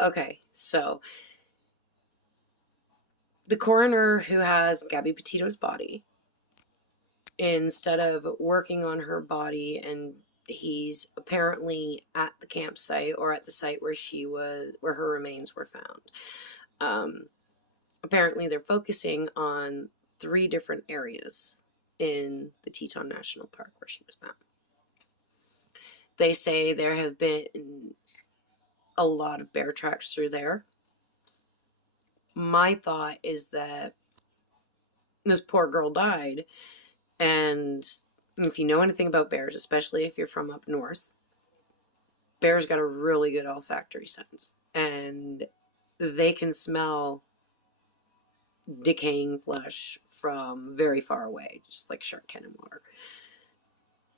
Okay, so the coroner who has Gabby Petito's body, instead of working on her body, and he's apparently at the campsite or at the site where her remains were found. Apparently they're focusing on 3 different areas in the Teton National Park where she was found. They say there have been a lot of bear tracks through there. My thought is that this poor girl died, and if you know anything about bears, especially if you're from up north, bears got a really good olfactory sense, and they can smell decaying flesh from very far away, just like shark can in water.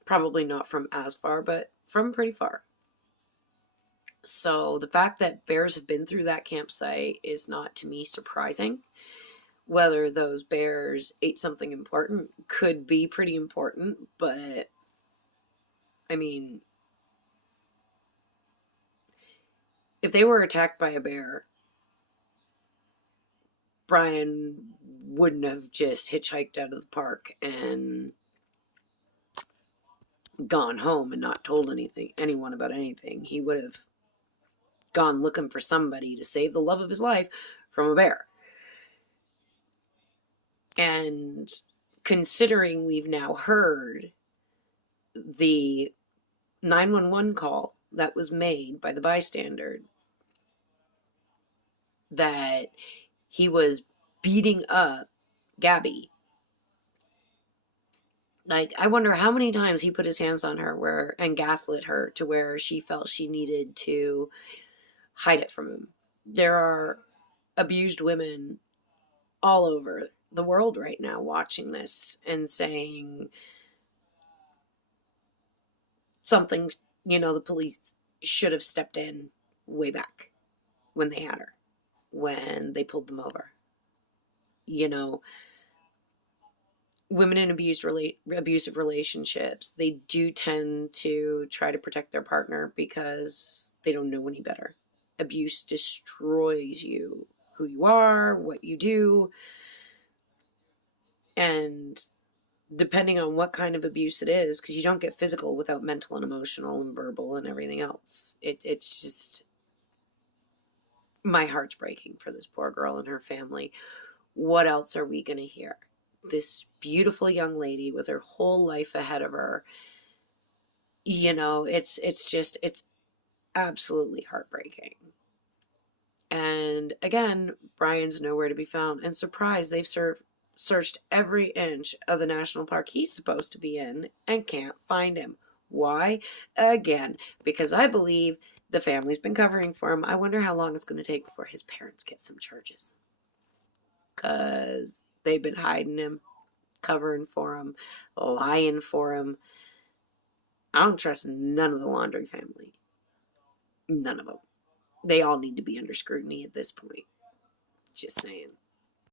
Probably not from as far, but from pretty far. So the fact that bears have been through that campsite is not, to me, surprising. Whether those bears ate something important could be pretty important, but I mean, if they were attacked by a bear, Brian wouldn't have just hitchhiked out of the park and gone home and not told anyone about anything. He would have gone looking for somebody to save the love of his life from a bear. And considering we've now heard the 911 call that was made by the bystander that he was beating up Gabby, like, I wonder how many times he put his hands on her and gaslit her to where she felt she needed to hide it from him. There are abused women all over the world right now watching this and saying something, the police should have stepped in way back when they had her, when they pulled them over. Women in abusive relationships, they do tend to try to protect their partner because they don't know any better. Abuse destroys you, who you are, what you do, and depending on what kind of abuse it is, because you don't get physical without mental and emotional and verbal and everything else. It's just, my heart's breaking for this poor girl and her family. What else are we going to hear? This beautiful young lady with her whole life ahead of her. It's absolutely heartbreaking. And again, Brian's nowhere to be found. And surprise, they've searched every inch of the national park he's supposed to be in and can't find him. Why? Again, because I believe the family's been covering for him. I wonder how long it's going to take before his parents get some charges. Because they've been hiding him, covering for him, lying for him. I don't trust none of the Laundrie family. None of them. They all need to be under scrutiny at this point. Just saying.